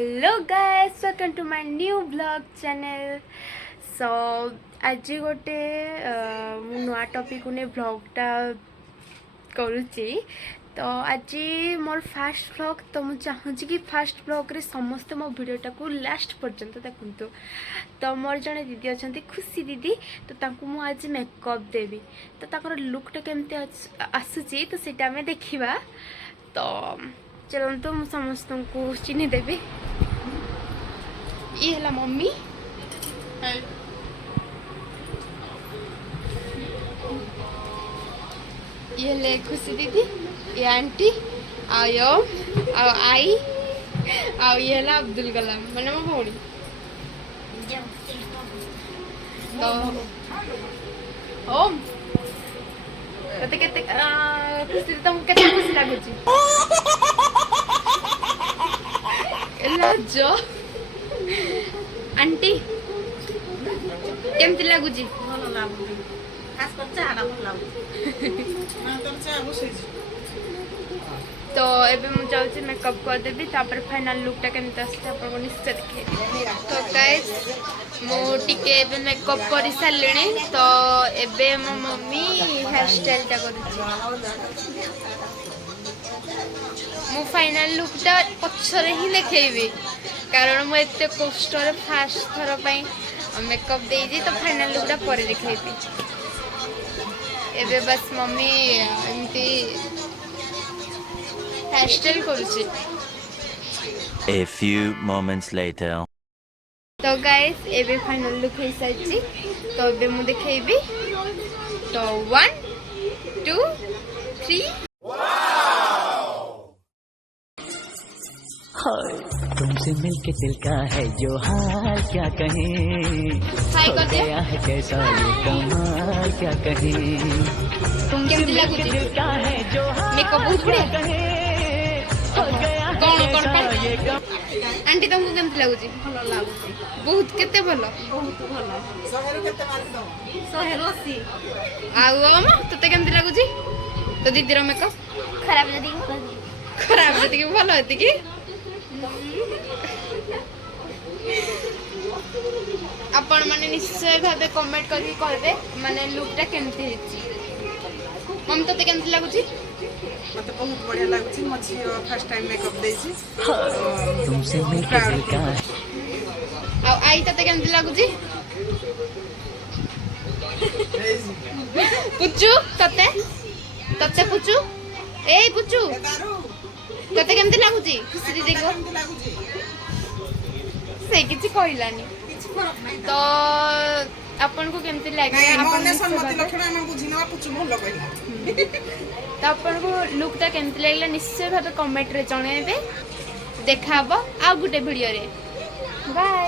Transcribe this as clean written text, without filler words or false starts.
Hello guys, welcome to my new blog channel. So आज गोटे नुआ टॉपिक ने ब्लॉगटा करुच्ची। तो आज मोर फास्ट ब्लॉग, तो मुझे चाहूँगी कि फास्ट ब्लॉग रे समस्त मो वीडियोटा को लास्ट पर्यंत देखु। तो मोर जड़े दीदी अच्छा खुशी दीदी, तो तांको मु आज मेकअप देवी। तो ताकर लुकटा केमती आसूची तो सीटा आमे देखिबा। तो चलते मु समस्त को चिन्ह देवी। ये है मम्मी, ये ले खुशी दीदी, ये आंटी आयो आई आ ये है अब्दुल कलाम मैंने मो भौणी। तो ओम कते कते खुशी तुमको केते खुशी लागुची लाजो आंटी केमती लागुची? भल लागुची खास कर चाहना भल लागुची ना तो चाह बसैछि। तो एबे मु जाउची मेकअप कर देबी, तापर फाइनल लुकटा केमती आछे आपन को निश्चय देखै। तो गाइस मु टिके एबे मेकअप करि सारलेनी। तो एबे मो मम्मी हेयर स्टाइल ता करूची। मु फाइनल लुकटा पछरे ही देखैबी, कारण मु एते कष्ट रे फास्ट थर पई मेकअप देजी। तो फाइनल लुकटा पर देखैबी। एबे बस मम्मी एमती हेयर स्टाइल करूची। A few moments later. तो गाइस एबे फाइनल लुक है साइची। तो एबे मु देखैबी। तो 1 2 3 तुमसे मिलके दिल का है जो हाल क्या कहें, हाय हो कर दे। गया है कैसा ये कमाल क्या कहें। तुम केमती लागु दिल छी? का है जो हाल मेकअप बहुत क्या बढ़िया। कहें, हो गया है कौन कौन कैसा ये आंटी तुमको केमती लागु छी? भल लागुची बहुत केते भलो। बहुत भल। शहर केते मारि दो? शहर 80। आउ अम्मा तते केमती लागु छी? तो दीदी रो मेकअप खराब जदी खराब जदी भलो हेती कि? आपण माने निश्चय भाबे कमेंट करके कहबे माने लुकटा केमती हेची। मम्मी तते केमती लागु छी? मते बहुत बढ़िया लागुची। मछी फर्स्ट टाइम मेकअप देछि। तुमसे मिलके दिल का आ आई तते केमती लागु छी? पुचू तते तते पुचू ए पुचू दारू तते केमती लागु छी? खुशी दीदी को केमती लागुची? से किछि कहलानी। किछ फरक नै। तो अपन को केमती लागे? नै आपण मने निश्चय सम्मति भाबे- लक्षण हम बुझिनवा पुछु भल कहला। तो अपन को लुकटा केमती लागला निश्चय भाबे कमेंट रे जणाइबे। देखा हबो आ गुटे वीडियो रे। बाय।